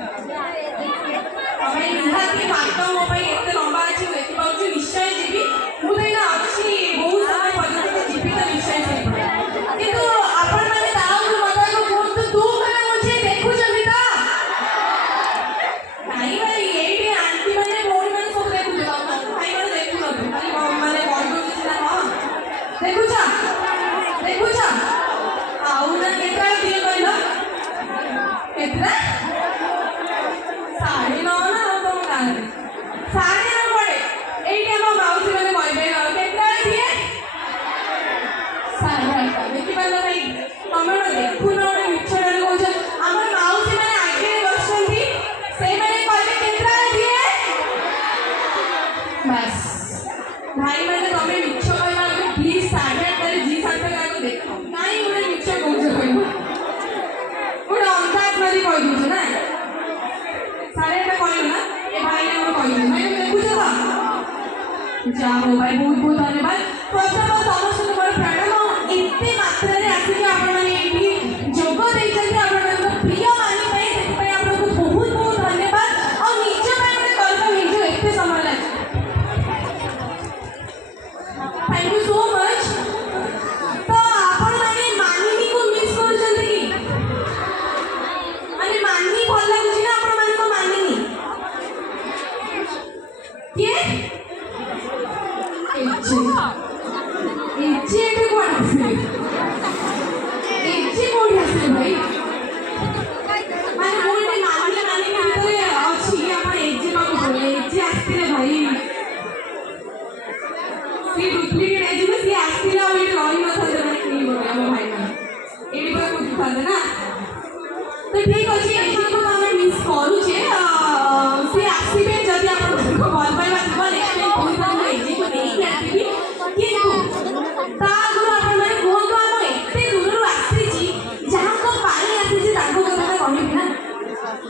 ତମେ ନିହାତି ବାଟ ମୋ ପାଇଁ ଏତେ ଲମ୍ବା ଅଛି ଦେଖିପାରୁଛୁ ନିଶ୍ଚୟ ଯିବି ମୁଁ ତ ଏଇନା ଅଛି ବହୁତ ସମୟ ପର୍ଯ୍ୟନ୍ତ ଯିବି ତ ନିଶ୍ଚୟ ସେଇପଟେ କିନ୍ତୁ ଆପଣମାନେ ତାଙ୍କୁ ମତାକୁ କୁହନ୍ତୁ ତୁ ମାନେ ମୁझे ଦେଖୁଛନ୍ତି ତ ନାଇଁ ଭାଇ ଏଇଠି ଆଣ୍ଟି ମାନେ ଭଉଣୀ ମାନେ ସବୁ ଦେଖୁଛୁ ଭାଇ ମାନେ ଦେଖୁନୁ ଖାଲି ମାନେ କହିଦଉଛି ନା ହଁ ଦେଖୁଛ ଦେଖୁଛ ଆଉ ନା କେତେବେଳେ ଦିଏ କହିଲ କେତେଟା 9:30 ନା ଆଉ ତମ ଗାଁରେ 9:30 ପଡ଼େ ଏଇଠି ଆମ ମାଉସୀ ମାନେ କହିବେ କେତେବେଳେ ଦିଏ 8:30 ଦେଖିପାରିଲ ଭାଇ ତମେ ଗୋଟେ ଦେଖୁନ ଗୋଟେ ମିଛରେ କହୁଛ ଆମର ମାଉସୀ ମାନେ ଆଗରେ ବସିଛନ୍ତି ସେଇମାନେ କହିବେ କେତେବେଳେ ଦିଏ ବାସ୍ ଭାଇ ମାନେ ତମେ ମିଛ କହିବା ଆଗରୁ ପ୍ଲିଜ 8:30ରେ ଜି ସାର୍ଥକ ଆଗ ଦେଖ କାହିଁ ଗୋଟେ ମିଛ କହୁଛ କହିବ ଗୋଟେ ଅନ୍ଦାଜ ମାରି କହିଦଉଛ ନା 8:30 କହିଲ ନା ଏ ଭାଇ ଆମର କହିଦେବେ ଭାଇ ତମେ ଦେଖୁଛ ତ ଯାହା ହଉ ଭାଇ ବହୁତ ବହୁତ ଧନ୍ୟବାଦ ପ୍ରଥମ ସମସ୍ତଙ୍କୁ ମୋର ପ୍ରଣାମ ଏତେ ମାତ୍ରାରେ ଆସିକି ଆପଣମାନେ ଏଇଠି ଯୋଗ ଦେଇଛନ୍ତି ଆପଣମାନଙ୍କ ପ୍ରିୟ ମାନି ପାଇଁ ସେଥିପାଇଁ ଆପଣଙ୍କୁ ବହୁତ ବହୁତ ଧନ୍ୟବାଦ ଆଉ ନିଜ ପାଇଁ ଗୋଟେ ଗର୍ବ ହେଇଯିବ ଏତେ ସମୟ ଲାଗେ थैंक यू सो मच तो ଆପଣମାନେ ମାନିନୀକୁ ମିସ୍ କରୁଛନ୍ତି କି ମାନେ ମାନିନୀ ଭଲ ଲାଗୁଛି ନା ଆପଣମାନଙ୍କୁ ମାନିନୀ କିଏ ଏଜେ ଏଠି କୁଆଡ଼େ ଆସିଲେ ଏଜେ କୋଉଠି ଆସିଲେ ଭାଇ ମାନେ ମୁଁ ଏଠି ମାନିନୀ ମାନିନୀ ଭିତରେ ଅଛି ଆପଣ ଏଜେ ପାଖକୁ ପଳେଇଲେ ଏଜେ ଆସିଥିଲେ ଭାଇ सी डुप्लीकेट एज में सी आसीला और ये रही न था जब नहीं बोले हम भाई ना एडी पर कुछ था ना तो ठीक अछि एजी को हम मिस करू छे सी आसीबे जदी आपण को भल पाइबा दिबो नेक्स्ट टाइम कोइ हम एजी को नहीं आसीबी किंतु ता गुरु आपण माने कोन हम एते दूरु आसी छी जहां को पानी आसी छी ताको कथा कहबी ना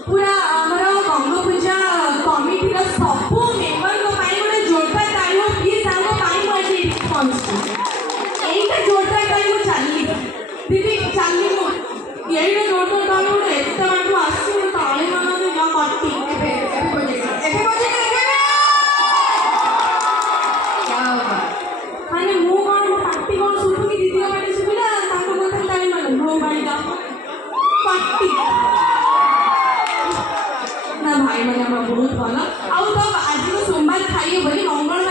पूरा हमर गंगा पूजा कमिटी रो सब मेंबर को पाई गोटे जोरदार ताली हो प्लीज हमको पाई माटी एईटा जोरदार ताली हो चाली दीदी चाली मो एईटा जोरदार ताली हो एते माटू आसी ताली मानो ना कट्टी एबे बजे क्या होगा माने मु कोन पार्टी कोन सुटू की दीदी माटी सुबिला ताको कोन ताली मानो मो बाई दा पार्टी ना भाई मैंने बहुत भल आउ तो आज को सोमवार खाइए बोली मंगलवार